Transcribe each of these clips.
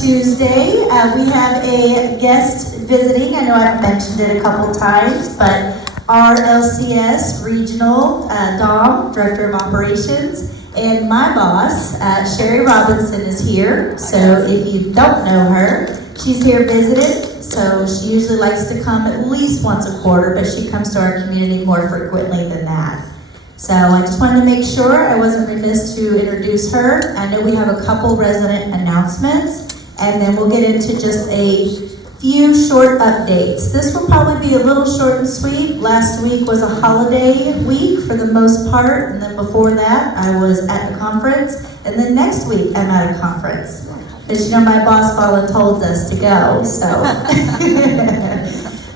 Tuesday. We have a guest visiting. I know I've mentioned it a couple times, but our LCS Regional Dom, Director of Operations, and my boss, Sherry Robinson, is here. So if you don't know her, she's here visiting. So she usually likes to come at least once a quarter, but she comes to our community more frequently than that. So I just wanted to make sure I wasn't remiss to introduce her. I know we have a couple resident announcements, and then we'll get into just a few short updates. This will probably be a little short and sweet. Last week was a holiday week for the most part, and then before that I was at the conference, and then next week I'm at a conference. As you know, my boss volunteered us to go, so.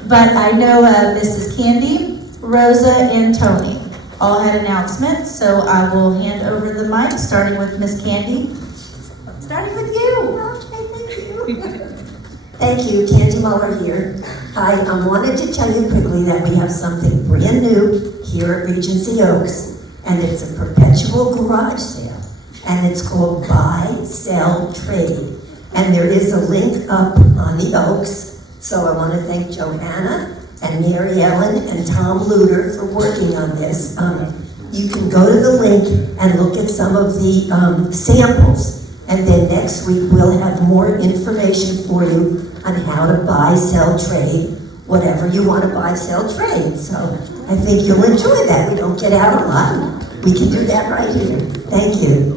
But I know Mrs. Candy, Rosa, and Tony all had announcements, so I will hand over the mic, starting with Miss Candy. Starting with you. Okay, thank you. Thank you, Candy Muller here. I wanted to tell you quickly that we have something brand new here at Regency Oaks, and it's a perpetual garage sale, and it's called Buy, Sell, Trade. And there is a link up on the Oaks, so I want to thank Johanna and Mary Ellen and Tom Luder for working on this. You can go to the link and look at some of the samples, and then next week we'll have more information for you on how to buy, sell, trade, whatever you want to buy, sell, trade. So I think you'll enjoy that. We don't get out a lot. We can do that right here. Thank you.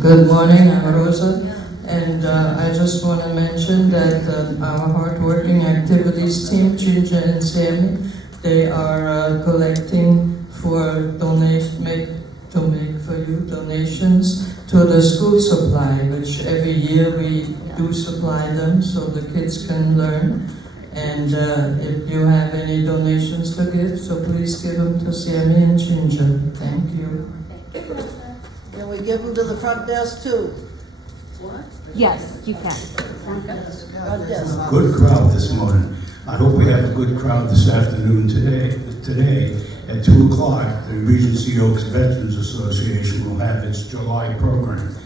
Good morning, I'm Rosa. And I just want to mention that our hardworking activities team, Ginger and Sammy, they are collecting for to make for you donations to the school supply, which every year we do supply them so the kids can learn. And if you have any donations to give, so please give them to Sammy and Ginger. Thank you. Can we give them to the front desk too? Yes, you can. Front desk. Good crowd this morning. I hope we have a good crowd this afternoon today at 2 o'clock, the Regency Oaks Veterans Association will have its July program.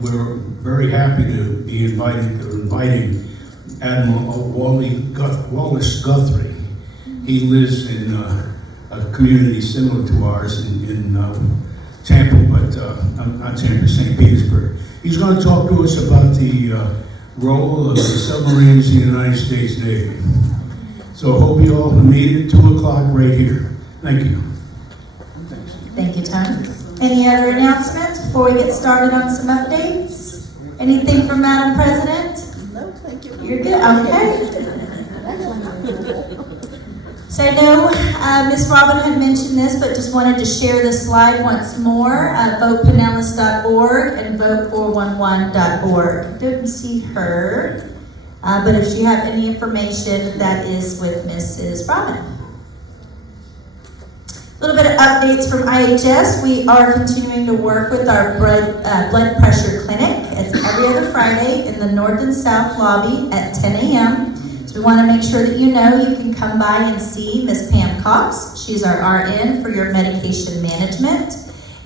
We're very happy to be inviting Admiral Wallace Guthrie. He lives in a community similar to ours in Tampa, but not Tampa, St. Petersburg. He's going to talk to us about the role of the submarines in the United States Navy. So I hope you all meet at 2 o'clock right here. Thank you. Thank you, Tom. Any other announcements before we get started on some updates? Anything from Madam President? No, thank you. You're good, okay. So I know Ms. Robin had mentioned this, but just wanted to share this slide once more. VotePinellas.org and Vote411.org. Didn't see her, but if you have any information, that is with Mrs. Robin. A little bit of updates from IHS. We are continuing to work with our blood pressure clinic. It's every other Friday in the North and South lobby at 10 a.m. So we want to make sure that you know you can come by and see Ms. Pam Cox. She's our RN for your medication management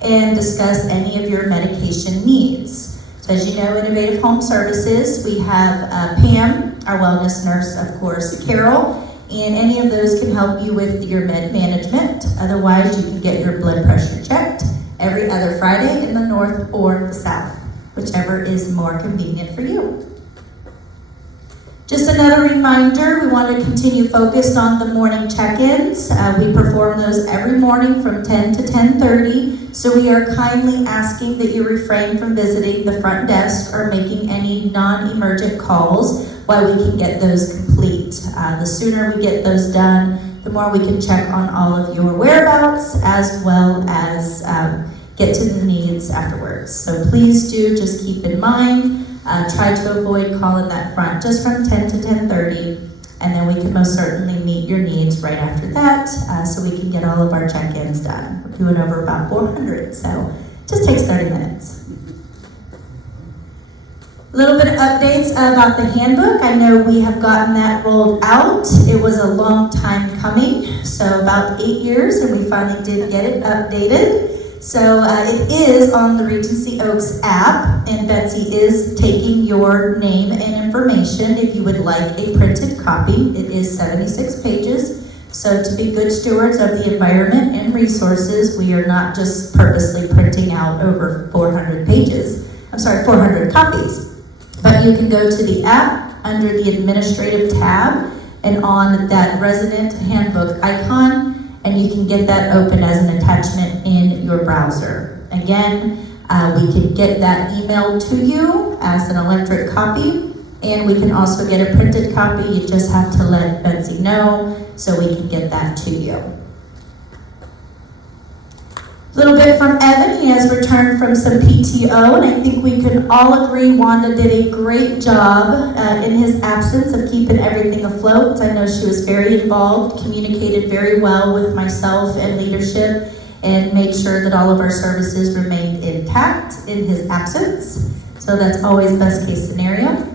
and discuss any of your medication needs. So as you know, Innovative Home Services, we have Pam, our wellness nurse, of course, Carol, and any of those can help you with your med management. Otherwise, you can get your blood pressure checked every other Friday in the North or the South, whichever is more convenient for you. Just another reminder, we want to continue focused on the morning check-ins. We perform those every morning from 10 to 10:30, so we are kindly asking that you refrain from visiting the front desk or making any non-emergent calls while we can get those complete. The sooner we get those done, the more we can check on all of your whereabouts as well as get to the needs afterwards. So please do just keep in mind, try to avoid calling that front just from 10 to 10:30, and then we can most certainly meet your needs right after that so we can get all of our check-ins done. We're doing over about 400, so it just takes 30 minutes. A little bit of updates about the handbook. I know we have gotten that rolled out. It was a long time coming, so about 8 years, and we finally did get it updated. So it is on the Regency Oaks app, and Betsy is taking your name and information if you would like a printed copy. It is 76 pages. So to be good stewards of the environment and resources, we are not just purposely printing out over 400 copies. But you can go to the app under the administrative tab and on that resident handbook icon, and you can get that open as an attachment in your browser. Again, we can get that emailed to you as an electric copy, and we can also get a printed copy. You just have to let Betsy know so we can get that to you. A little bit from Evan. He has returned from some PTO, and I think we can all agree Wanda did a great job in his absence of keeping everything afloat. I know she was very involved, communicated very well with myself and leadership, and made sure that all of our services remained intact in his absence. So that's always best case scenario.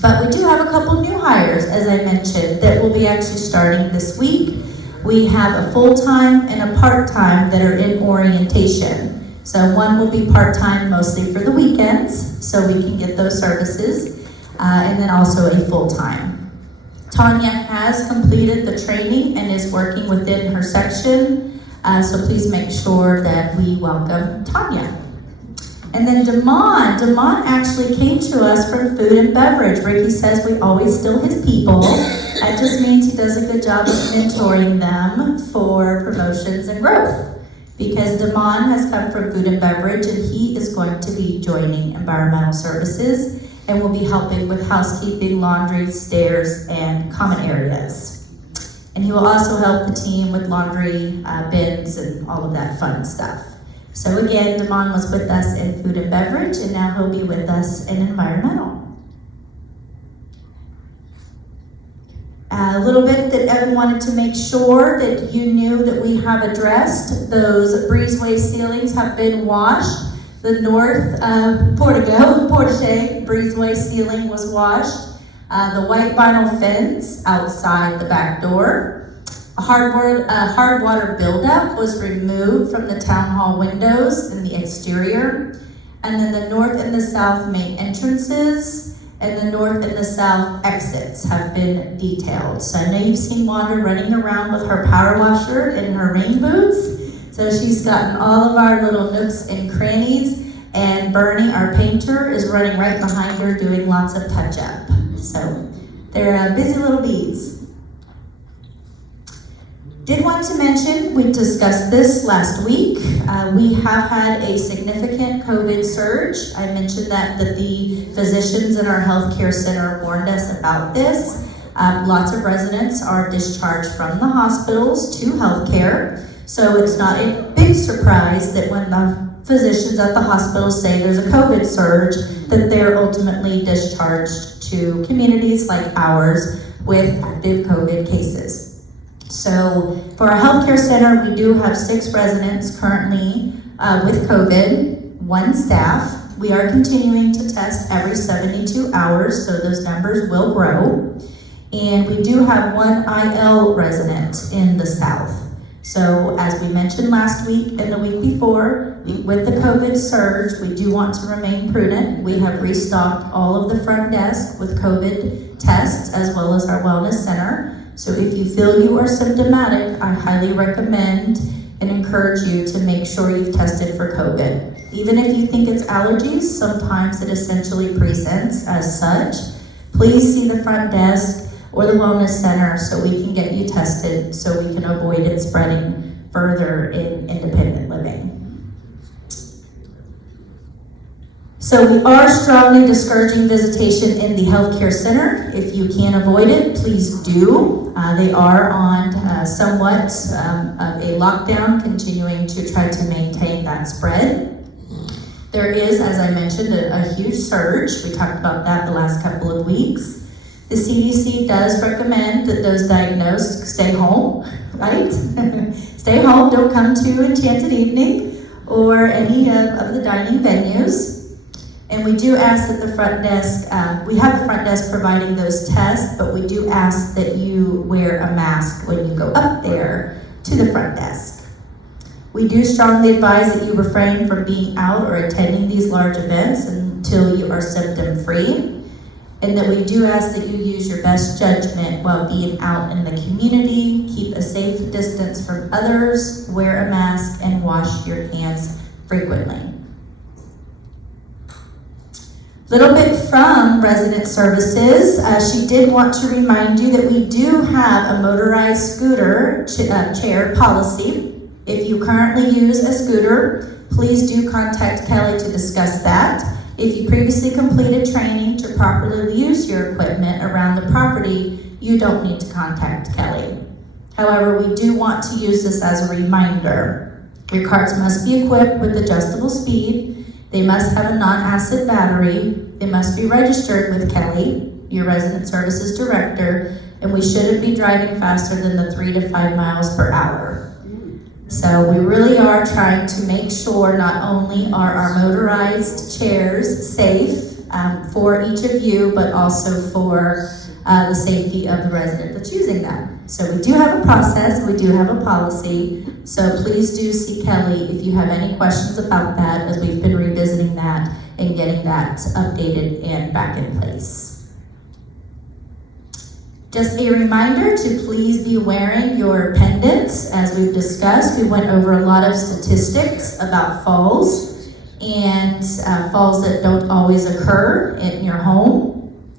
But we do have a couple new hires, as I mentioned, that will be actually starting this week. We have a full-time and a part-time that are in orientation. So one will be part-time mostly for the weekends, so we can get those services, and then also a full-time. Tanya has completed the training and is working within her section, so please make sure that we welcome Tanya. And then Damon actually came to us from food and beverage. Ricky says we always steal his people. That just means he does a good job of mentoring them for promotions and growth. Because Damon has come from food and beverage, and he is going to be joining environmental services and will be helping with housekeeping, laundry, stairs, and common areas. And he will also help the team with laundry, bins, and all of that fun stuff. So again, Damon was with us in food and beverage, and now he'll be with us in environmental. A little bit that Evan wanted to make sure that you knew that we have addressed. Those breezeway ceilings have been washed. The north Portage breezeway ceiling was washed. The white vinyl fence outside the back door. A hard water buildup was removed from the town hall windows in the exterior. And then the north and the south main entrances and the north and the south exits have been detailed. So I know you've seen Wanda running around with her power washer and her rain boots. So she's gotten all of our little nooks and crannies, and Bernie, our painter, is running right behind her doing lots of touch-up. So they're busy little bees. Did want to mention, we discussed this last week. We have had a significant COVID surge. I mentioned that the physicians in our healthcare center warned us about this. Lots of residents are discharged from the hospitals to healthcare. So it's not a big surprise that when the physicians at the hospital say there's a COVID surge, that they're ultimately discharged to communities like ours with active COVID cases. So for our healthcare center, we do have 6 residents currently with COVID, 1 staff. We are continuing to test every 72 hours, so those numbers will grow. And we do have 1 IL resident in the south. So as we mentioned last week and the week before, with the COVID surge, we do want to remain prudent. We have restocked all of the front desk with COVID tests as well as our wellness center. So if you feel you are symptomatic, I highly recommend and encourage you to make sure you've tested for COVID. Even if you think it's allergies, sometimes it essentially presents as such. Please see the front desk or the wellness center so we can get you tested so we can avoid it spreading further in independent living. So we are strongly discouraging visitation in the healthcare center. If you can avoid it, please do. They are on somewhat of a lockdown, continuing to try to maintain that spread. There is, as I mentioned, a huge surge. We talked about that the last couple of weeks. The CDC does recommend that those diagnosed stay home, right? Stay home, don't come to Enchanted Evening or any of the dining venues. And we do ask that the front desk, we have the front desk providing those tests, but we do ask that you wear a mask when you go up there to the front desk. We do strongly advise that you refrain from being out or attending these large events until you are symptom-free, and that we do ask that you use your best judgment while being out in the community, keep a safe distance from others, wear a mask, and wash your hands frequently. Little bit from Resident Services. She did want to remind you that we do have a motorized scooter chair policy. If you currently use a scooter, please do contact Kelly to discuss that. If you previously completed training to properly use your equipment around the property, you don't need to contact Kelly. However, we do want to use this as a reminder. Your carts must be equipped with adjustable speed. They must have a non-acid battery. They must be registered with Kelly, your Resident Services Director, and we shouldn't be driving faster than the 3 to 5 miles per hour. So we really are trying to make sure not only are our motorized chairs safe for each of you, but also for the safety of the resident that's using them. So we do have a process, we do have a policy, so please do see Kelly if you have any questions about that, as we've been revisiting that and getting that updated and back in place. Just a reminder to please be wearing your pendants. As we've discussed, we went over a lot of statistics about falls and falls that don't always occur in your home.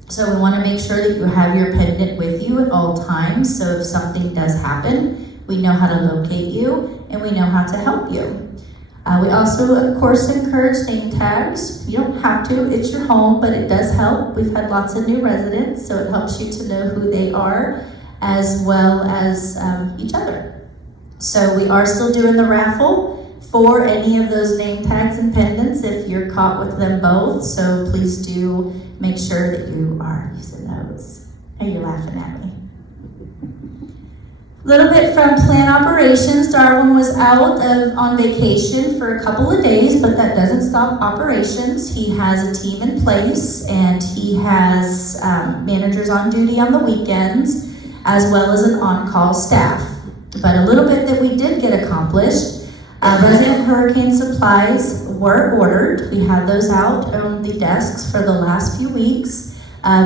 So we want to make sure that you have your pendant with you at all times, so if something does happen, we know how to locate you and we know how to help you. We also, of course, encourage name tags. You don't have to, it's your home, but it does help. We've had lots of new residents, so it helps you to know who they are as well as each other. So we are still doing the raffle for any of those name tags and pendants if you're caught with them both, so please do make sure that you are using those. Are you laughing at me? Little bit from plant operations. Darwin was out on vacation for a couple of days, but that doesn't stop operations. He has a team in place, and he has managers on duty on the weekends, as well as an on-call staff. But a little bit that we did get accomplished, resident hurricane supplies were ordered. We had those out on the desks for the last few weeks.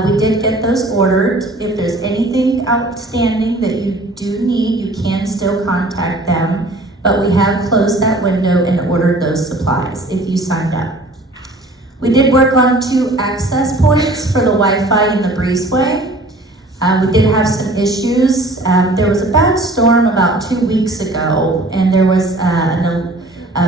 We did get those ordered. If there's anything outstanding that you do need, you can still contact them, but we have closed that window and ordered those supplies if you signed up. We did work on 2 access points for the Wi-Fi in the breezeway. We did have some issues. There was a bad storm about 2 weeks ago, and there was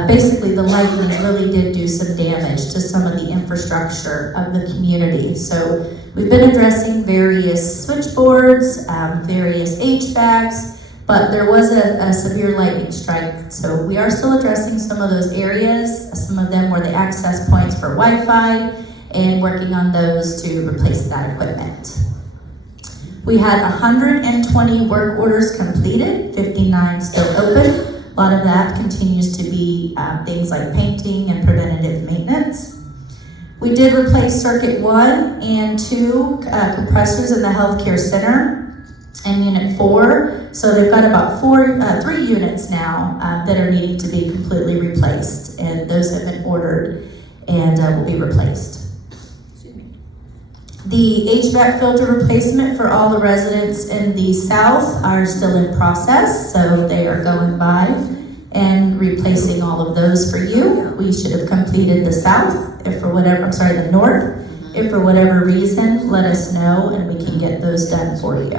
basically the lightning really did do some damage to some of the infrastructure of the community. So we've been addressing various switchboards, various HVACs, but there was a severe lightning strike. So we are still addressing some of those areas. Some of them were the access points for Wi-Fi, and working on those to replace that equipment. We had 120 work orders completed, 59 still open. A lot of that continues to be things like painting and preventative maintenance. We did replace circuit 1 and 2 compressors in the healthcare center and unit 4. So they've got about 3 units now that are needing to be completely replaced, and those have been ordered and will be replaced. The HVAC filter replacement for all the residents in the south are still in process, so they are going by and replacing all of those for you. We should have completed the south, if for whatever, the north. If for whatever reason, let us know and we can get those done for you.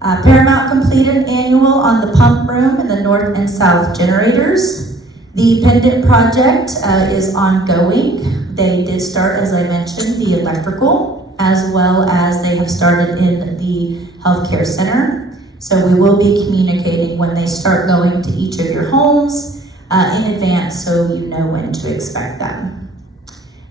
Paramount completed annual on the pump room in the north and south generators. The pendant project is ongoing. They did start, as I mentioned, the electrical, as well as they have started in the healthcare center. So we will be communicating when they start going to each of your homes in advance, so you know when to expect them.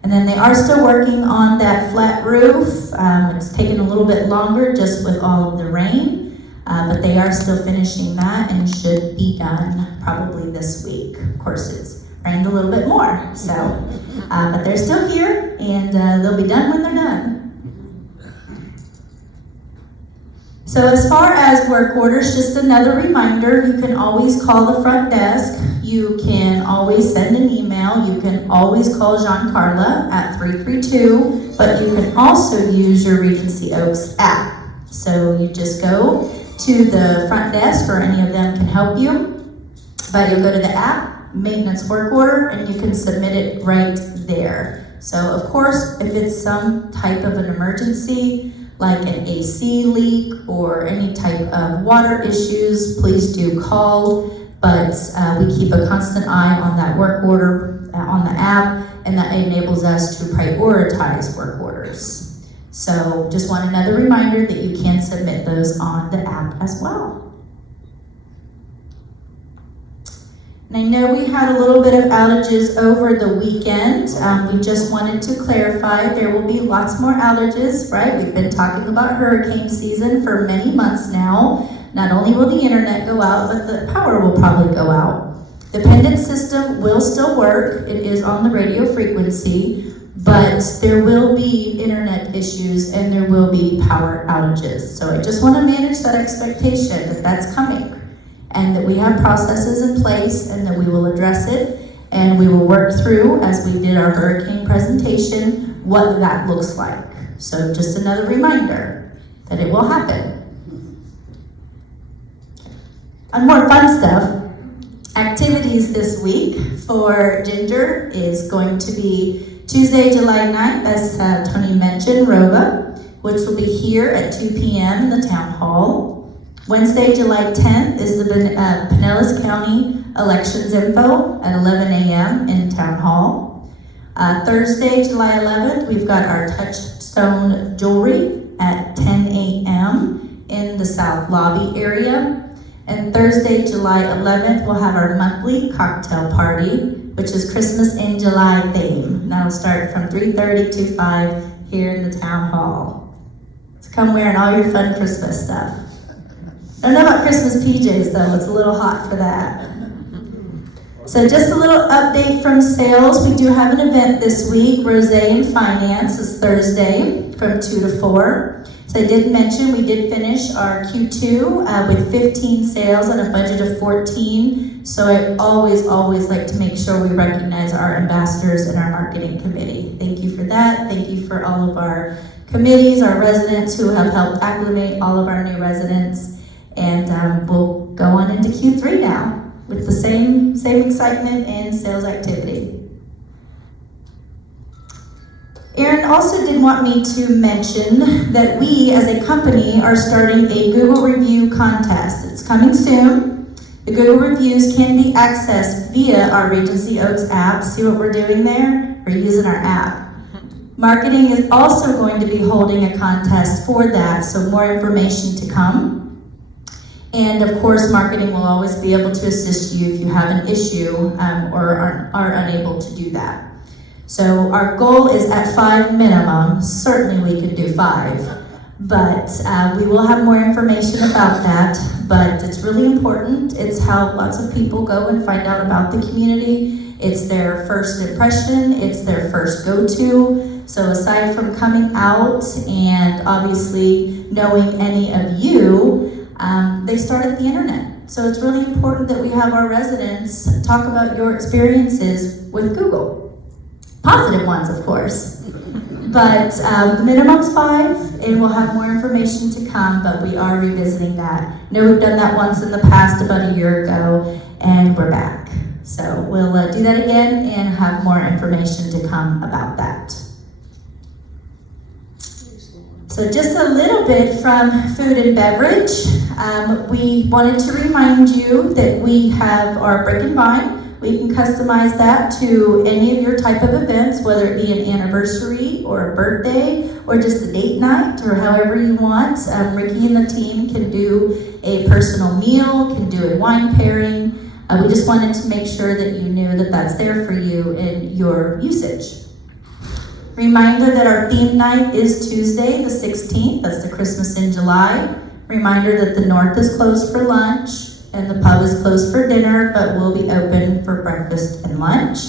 And then they are still working on that flat roof. It's taken a little bit longer just with all of the rain, but they are still finishing that and should be done probably this week. Of course, it's rained a little bit more, so, but they're still here, and they'll be done when they're done. So as far as work orders, just another reminder, you can always call the front desk. You can always send an email. You can always call Giancarlo at 332, but you can also use your Regency Oaks app. So you just go to the front desk, or any of them can help you, but you'll go to the app, maintenance work order, and you can submit it right there. So of course, if it's some type of an emergency, like an AC leak or any type of water issues, please do call. But we keep a constant eye on that work order on the app, and that enables us to prioritize work orders. So just want another reminder that you can submit those on the app as well. And I know we had a little bit of outages over the weekend. We just wanted to clarify there will be lots more outages, right? We've been talking about hurricane season for many months now. Not only will the internet go out, but the power will probably go out. The pendant system will still work. It is on the radio frequency, but there will be internet issues and there will be power outages. So I just want to manage that expectation that that's coming, and that we have processes in place, and that we will address it, and we will work through, as we did our hurricane presentation, what that looks like. So just another reminder that it will happen. On more fun stuff, activities this week for Ginger is going to be Tuesday, July 9th, as Tony mentioned, ROVA, which will be here at 2 p.m. in the town hall. Wednesday, July 10th is the Pinellas County Elections Info at 11 a.m. in Town Hall. Thursday, July 11th, we've got our Touchstone Jewelry at 10 a.m. in the South Lobby area. And Thursday, July 11th, we'll have our monthly cocktail party, which is Christmas in July theme. And that'll start from 3:30 to 5 here in the Town Hall. So come wearing all your fun Christmas stuff. I don't know about Christmas PJs though, it's a little hot for that. So just a little update from sales. We do have an event this week. Rosé and Finance is Thursday from 2 to 4. So I did mention we did finish our Q2 with 15 sales on a budget of 14. So I always like to make sure we recognize our ambassadors and our marketing committee. Thank you for that. Thank you for all of our committees, our residents who have helped acclimate all of our new residents. And we'll go on into Q3 now with the same excitement and sales activity. Aaron also did want me to mention that we as a company are starting a Google review contest. It's coming soon. The Google reviews can be accessed via our Regency Oaks app. See what we're doing there? We're using our app. Marketing is also going to be holding a contest for that, so more information to come. And of course, marketing will always be able to assist you if you have an issue or are unable to do that. So our goal is at 5 minimum. Certainly we could do 5, but we will have more information about that. But it's really important. It's how lots of people go and find out about the community. It's their first impression. It's their first go-to. So aside from coming out and obviously knowing any of you, they started the internet. So it's really important that we have our residents talk about your experiences with Google. Positive ones, of course. But the minimum's 5, and we'll have more information to come, but we are revisiting that. I know we've done that once in the past, about a year ago, and we're back. So we'll do that again and have more information to come about that. So just a little bit from food and beverage. We wanted to remind you that we have our Brick and Vine. We can customize that to any of your type of events, whether it be an anniversary or a birthday or just a date night or however you want. Ricky and the team can do a personal meal, can do a wine pairing. We just wanted to make sure that you knew that that's there for you in your usage. Reminder that our theme night is Tuesday, the 16th. That's the Christmas in July. Reminder that the North is closed for lunch and the pub is closed for dinner, but will be open for breakfast and lunch.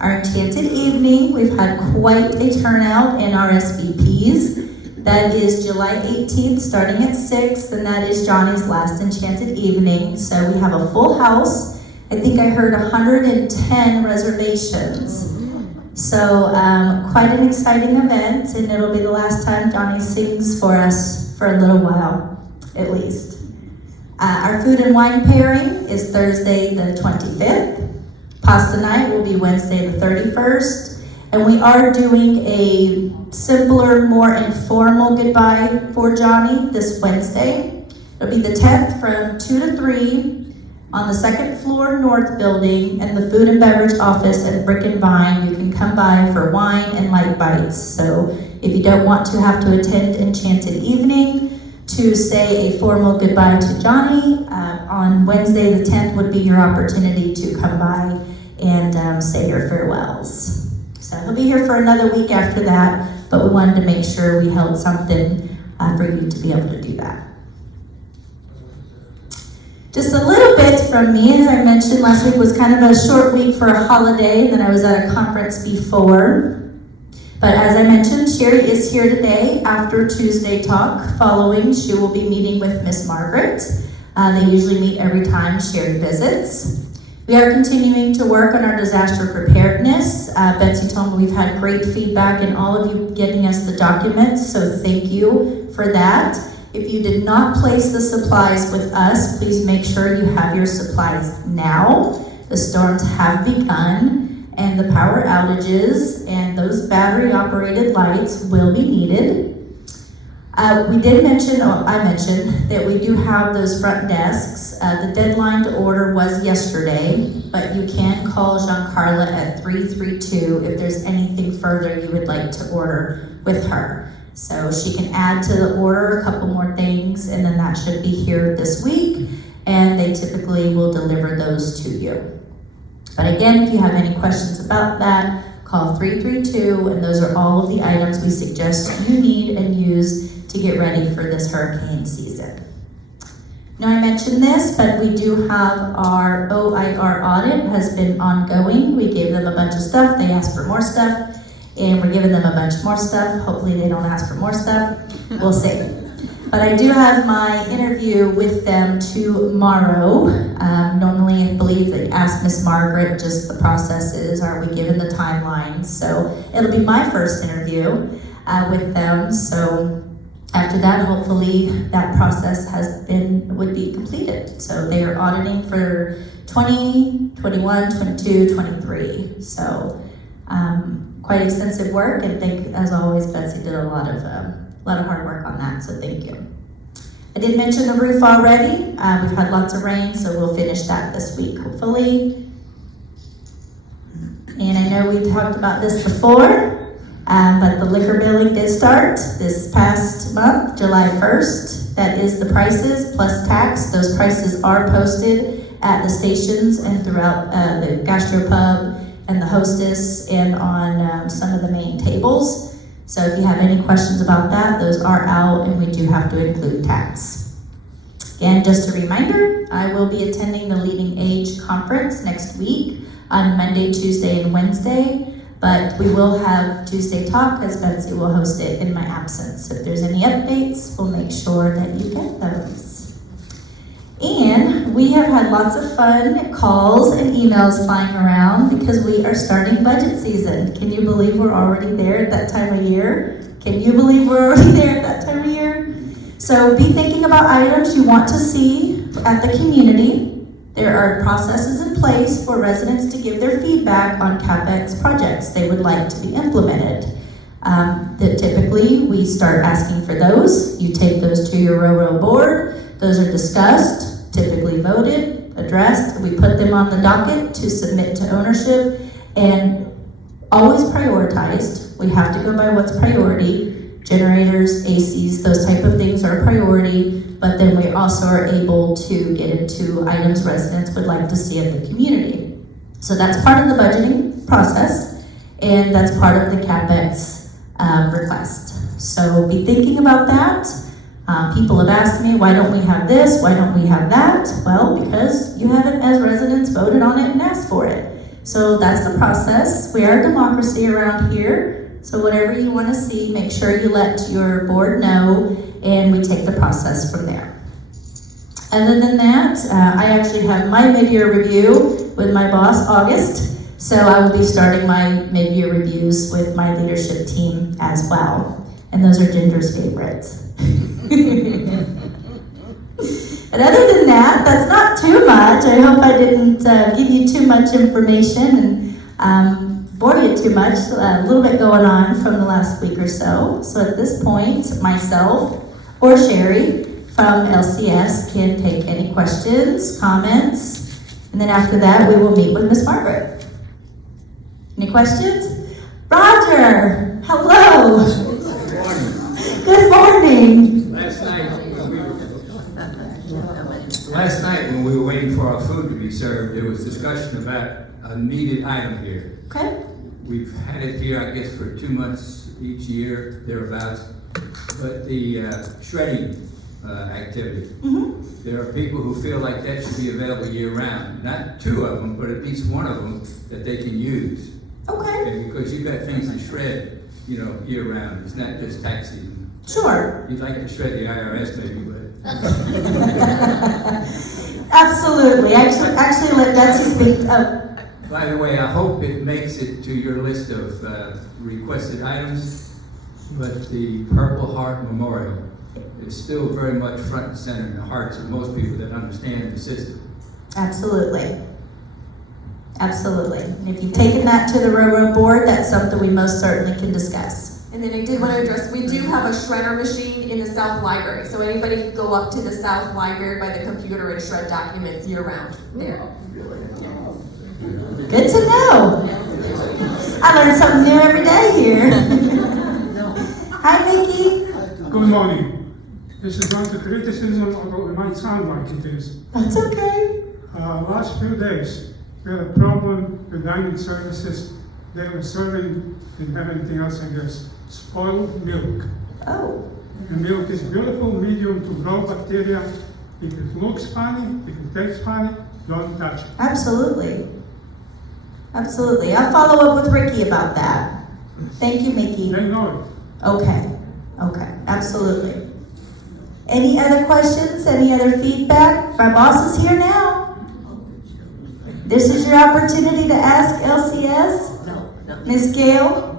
Our Enchanted Evening, we've had quite a turnout in our SVPs. That is July 18th, starting at 6, and that is Johnny's last enchanted evening. So we have a full house. I think I heard 110 reservations. So quite an exciting event, and it'll be the last time Johnny sings for us for a little while, at least. Our food and wine pairing is Thursday the 25th. Pasta night will be Wednesday the 31st. And we are doing a simpler, more informal goodbye for Johnny this Wednesday. It'll be the 10th from 2 to 3 on the second floor north building and the food and beverage office at Brick and Vine. You can come by for wine and light bites. So if you don't want to have to attend Enchanted Evening to say a formal goodbye to Johnny, on Wednesday the 10th would be your opportunity to come by and say your farewells. So he'll be here for another week after that, but we wanted to make sure we held something for you to be able to do that. Just a little bit from me, as I mentioned, last week was kind of a short week for a holiday, and then I was at a conference before. But as I mentioned, Sherry is here today after Tuesday talk. Following, she will be meeting with Miss Margaret. They usually meet every time Sherry visits. We are continuing to work on our disaster preparedness. Betsy told me we've had great feedback and all of you getting us the documents, so thank you for that. If you did not place the supplies with us, please make sure you have your supplies now. The storms have begun, and the power outages and those battery-operated lights will be needed. I mentioned that we do have those front desks. The deadline to order was yesterday, but you can call Jean-Carla at 332 if there's anything further you would like to order with her. So she can add to the order a couple more things, and then that should be here this week, and they typically will deliver those to you. But again, if you have any questions about that, call 332, and those are all of the items we suggest you need and use to get ready for this hurricane season. Now I mentioned this, but we do have our OIR audit has been ongoing. We gave them a bunch of stuff, they asked for more stuff, and we're giving them a bunch more stuff. Hopefully they don't ask for more stuff, we'll see. But I do have my interview with them tomorrow. Normally I believe they ask Miss Margaret just the processes, are we given the timeline? So it'll be my first interview with them. So after that, hopefully that process would be completed. So they are auditing for 20, 21, 22, 23. So quite extensive work, and as always, Betsy did a lot of hard work on that, so thank you. I did mention the roof already. We've had lots of rain, so we'll finish that this week, hopefully. And I know we talked about this before, but the liquor billing did start this past month, July 1st. That is the prices plus tax. Those prices are posted at the stations and throughout the gastropub and the Hostess and on some of the main tables. So if you have any questions about that, those are out, and we do have to include tax. Again, just a reminder, I will be attending the Leading Age Conference next week on Monday, Tuesday, and Wednesday, but we will have Tuesday Talk as Betsy will host it in my absence. So if there's any updates, we'll make sure that you get those. And we have had lots of fun calls and emails flying around because we are starting budget season. Can you believe we're already there at that time of year? Can you believe we're already there at that time of year? So be thinking about items you want to see at the community. There are processes in place for residents to give their feedback on CapEx projects they would like to be implemented. That typically we start asking for those. You take those to your RORO board. Those are discussed, typically voted, addressed. We put them on the docket to submit to ownership, and always prioritized. We have to go by what's priority. Generators, ACs, those type of things are priority, but then we also are able to get into items residents would like to see in the community. So that's part of the budgeting process, and that's part of the CapEx request. So be thinking about that. People have asked me, why don't we have this? Why don't we have that? Well, because you haven't, as residents, voted on it and asked for it. So that's the process. We are a democracy around here. So whatever you want to see, make sure you let your board know, and we take the process from there. Other than that, I actually have my mid-year review with my boss, August. So I will be starting my mid-year reviews with my leadership team as well. And those are Ginger's favorites. And other than that, that's not too much. I hope I didn't give you too much information and bore you too much. A little bit going on from the last week or so. So at this point, myself or Sherry from LCS can take any questions, comments, and then after that, we will meet with Miss Margaret. Any questions? Roger, hello. Good morning. Last night when we were waiting for our food to be served, there was discussion about a needed item here. Okay. We've had it here, I guess, for 2 months each year, thereabouts. But the shredding activity, there are people who feel like that should be available year-round. Not 2 of them, but at least 1 of them that they can use. Okay. And because you've got things to shred, year-round. It's not just tax season. Sure. You'd like to shred the IRS maybe, but Absolutely. Actually, let Betsy speak. Oh, by the way, I hope it makes it to your list of requested items, but the Purple Heart Memorial is still very much front and center in the hearts of most people that understand the system. absolutely. Absolutely. And if you've taken that to the railroad board, that's something we most certainly can discuss. And then I did want to address, we do have a shredder machine in the South Library, so anybody can go up to the South Library by the computer and shred documents year-round there. Good to know. I learn something new every day here. Hi, Nikki. Good morning. This is not a criticism, although it might sound like it is. That's okay. Last few days, we had a problem with dining services. They were serving, didn't have anything else, I guess, spoiled milk. Oh, The milk is beautiful, medium to low bacteria. If it looks funny, if it tastes funny, don't touch it. absolutely. Absolutely. I'll follow up with Ricky about that. Thank you, Mickey. They know it. Okay, absolutely. Any other questions, any other feedback? My boss is here now. This is your opportunity to ask LCS. Ms. Gail?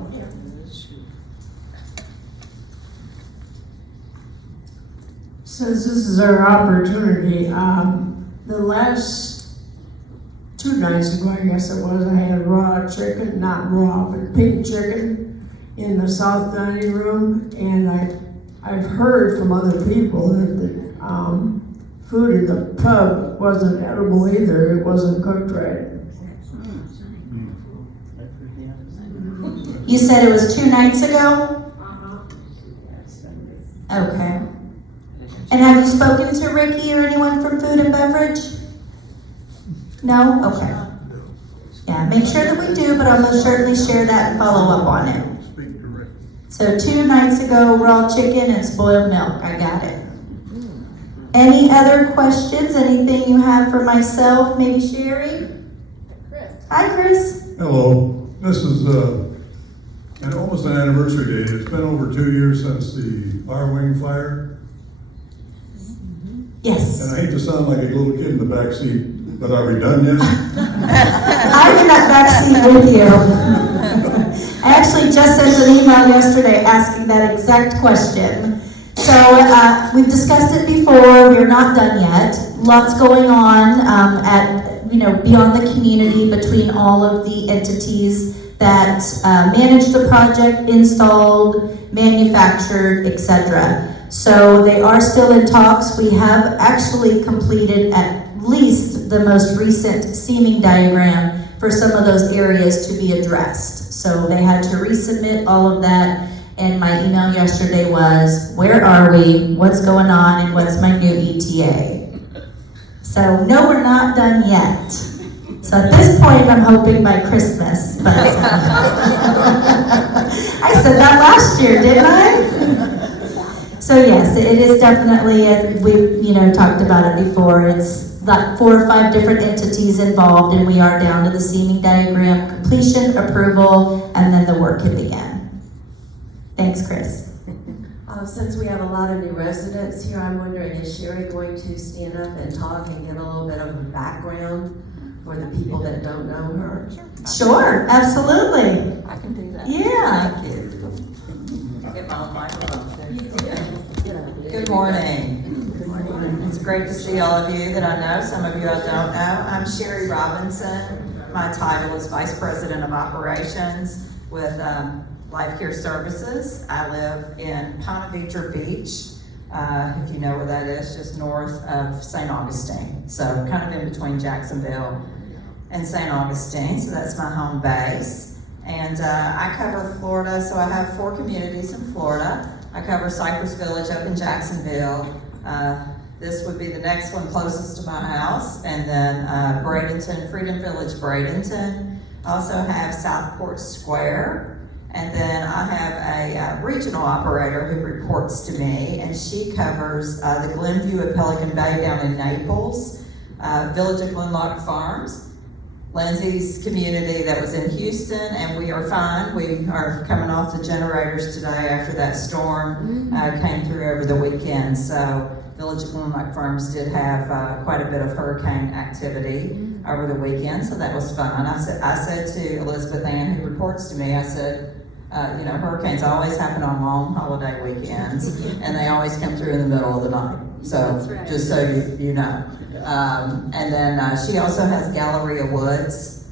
Since this is our opportunity, the last 2 nights ago, I guess it was, I had raw chicken, not raw, but pink chicken in the South dining room, and I've heard from other people that the food in the pub wasn't edible either, it wasn't cooked right. You said it was 2 nights ago? Okay. And have you spoken to Ricky or anyone from Food and Beverage? No? Okay. Yeah, make sure that we do, but I'll most certainly share that and follow up on it. So 2 nights ago, raw chicken and spoiled milk. I got it. Any other questions? Anything you have for myself? Maybe Sherry? Chris. Hi, Chris. Hello. This is almost an anniversary date. It's been over 2 years since the R-Wing fire. Yes. And I hate to sound like a little kid in the back seat, but are we done yet? I'm in that back seat with you. I actually just sent an email yesterday asking that exact question. So we've discussed it before. We're not done yet. Lots going on beyond the community between all of the entities that manage the project, installed, manufactured, etc. So they are still in talks. We have actually completed at least the most recent seaming diagram for some of those areas to be addressed. So they had to resubmit all of that, and my email yesterday was, where are we, what's going on, and what's my new ETA? So no, we're not done yet. So at this point, I'm hoping by Christmas, but I said that last year, didn't I? So yes, it is definitely, as we've talked about it before, it's like 4 or 5 different entities involved, and we are down to the seaming diagram completion, approval, and then the work can begin. Thanks, Chris. Since we have a lot of new residents here, I'm wondering, is Sherry going to stand up and talk and give a little bit of a background for the people that don't know her? Sure, absolutely. I can do that. Yeah. Thank you. Get my own microphone. Good morning. It's great to see all of you that I know. Some of you I don't know. I'm Sherry Robinson. My title is Vice President of Operations with Life Care Services. I live in Ponte Vedra Beach, if you know where that is, just north of St. Augustine. So kind of in between Jacksonville and St. Augustine, so that's my home base. And I cover Florida, so I have 4 communities in Florida. I cover Cypress Village up in Jacksonville. This would be the next one closest to my house, and then Bradenton, Freedom Village, Bradenton. I also have Southport Square, and then I have a regional operator who reports to me, and she covers the Glenview at Pelican Bay down in Naples, Village of Glenlock Farms, Lindsay's community that was in Houston, and we are fine. We are coming off the generators today after that storm came through over the weekend. So Village of Glenlock Farms did have quite a bit of hurricane activity over the weekend, so that was fun. I said to Elizabeth Ann, who reports to me, I said, hurricanes always happen on long holiday weekends, and they always come through in the middle of the night. So just so you know. And then she also has Galleria Woods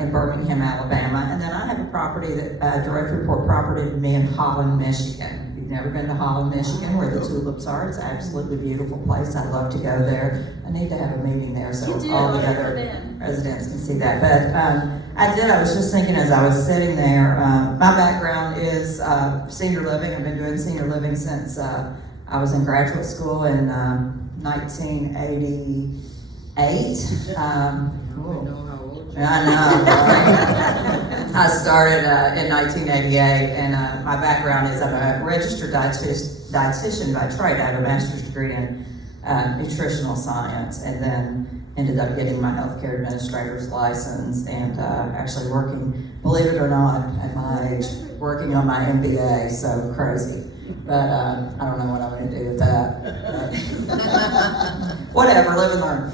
in Birmingham, Alabama. And then I have a property that direct report property to me in Holland, Michigan. If you've never been to Holland, Michigan, where the tulips are, it's an absolutely beautiful place. I'd love to go there. I need to have a meeting there so all the other residents can see that. But I was just thinking as I was sitting there, my background is senior living. I've been doing senior living since I was in graduate school in 1988. I know, right? I started in 1988, and my background is I'm a registered dietitian by trade. I have a master's degree in nutritional science, and then ended up getting my healthcare administrator's license, and actually working, believe it or not, at my age, working on my MBA, so crazy. But I don't know what I'm going to do with that. Whatever, live and learn.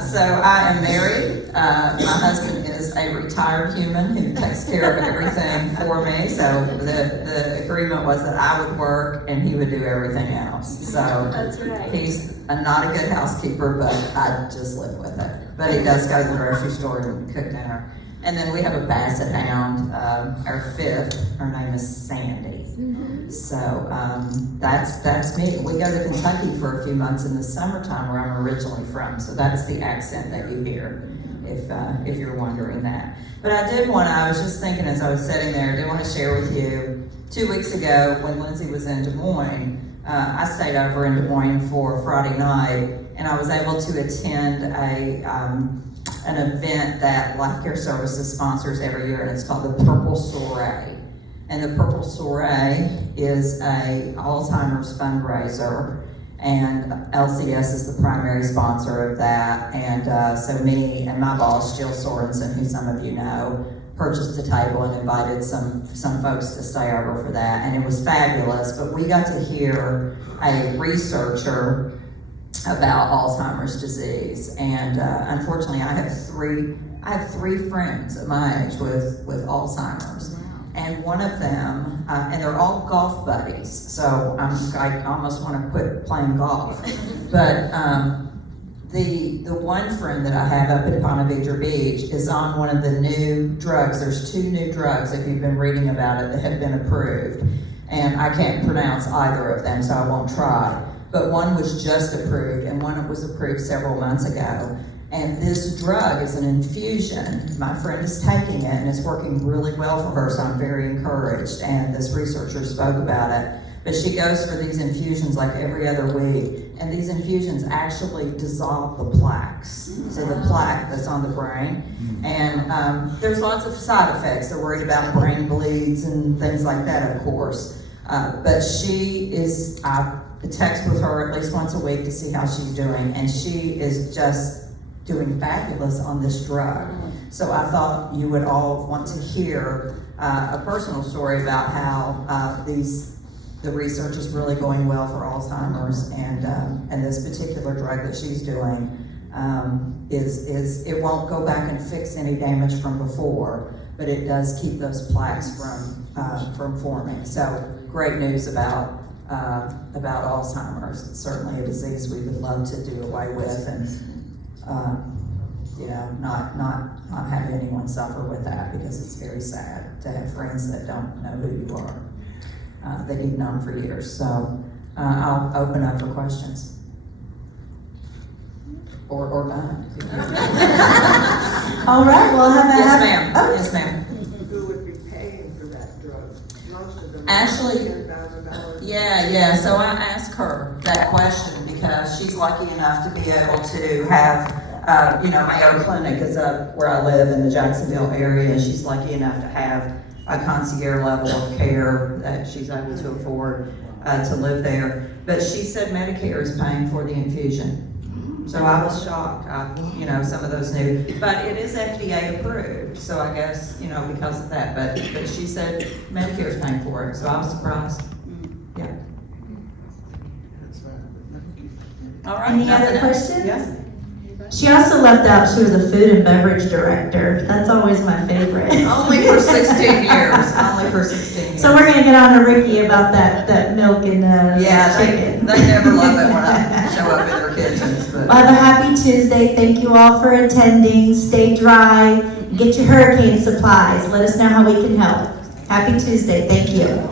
So I am married. My husband is a retired human who takes care of everything for me. So the agreement was that I would work and he would do everything else. So That's right. He's not a good housekeeper, but I just live with it. But he does go to the grocery store and cook dinner. And then we have a basset hound, our 5th. Her name is Sandy. So that's me. We go to Kentucky for a few months in the summertime, where I'm originally from. So that's the accent that you hear, if you're wondering that. But I was just thinking as I was sitting there, I did want to share with you. 2 weeks ago, when Lindsay was in Des Moines, I stayed over in Des Moines for Friday night, and I was able to attend an event that Life Care Services sponsors every year, and it's called the Purple Soiree. And the Purple Soiree is a Alzheimer's fundraiser, and LCS is the primary sponsor of that. And so me and my boss, Jill Sorensen, who some of you know, purchased a table and invited some folks to stay over for that, and it was fabulous. But we got to hear a researcher about Alzheimer's disease, and unfortunately, I have three friends at my age with Alzheimer's. And one of them, and they're all golf buddies, so I almost want to quit playing golf. But the one friend that I have up at Ponte Vedra Beach is on one of the new drugs. There's 2 new drugs, if you've been reading about it, that have been approved. And I can't pronounce either of them, so I won't try. But one was just approved, and one was approved several months ago. And this drug is an infusion. My friend is taking it, and it's working really well for her, so I'm very encouraged. And this researcher spoke about it. But she goes for these infusions like every other week, and these infusions actually dissolve the plaques. So the plaque that's on the brain. And there's lots of side effects. They're worried about brain bleeds and things like that, of course. But I text with her at least once a week to see how she's doing, and she is just doing fabulous on this drug. So I thought you would all want to hear a personal story about how the research is really going well for Alzheimer's, and this particular drug that she's doing it won't go back and fix any damage from before, but it does keep those plaques from forming. So great news about Alzheimer's. It's certainly a disease we would love to do away with, and not have anyone suffer with that, because it's very sad to have friends that don't know who you are, that you've known for years. So I'll open up for questions. Or none. All right, we'll have a. Yes, ma'am. Oh. Yes, ma'am. Who would be paying for that drug? Most of them. Ashley. $10,000. Yeah, so I asked her that question because she's lucky enough to be able to have, Mayo Clinic is up where I live in the Jacksonville area, and she's lucky enough to have a concierge level of care that she's able to afford to live there. But she said Medicare is paying for the infusion. So I was shocked, some of those new, but it is FDA approved, so I guess, because of that, but she said Medicare is paying for it, so I was surprised. Yeah. All right. Any other nothing else? questions? Yes. She also left out she was a food and beverage director. That's always my favorite. Only for 16 years, only for 16 years. So we're gonna get on to Ricky about that milk and Yeah, chicken. they never love it when I show up in their kitchens, but. Well, have a happy Tuesday. Thank you all for attending. Stay dry. Get your hurricane supplies. Let us know how we can help. Happy Tuesday. Thank you.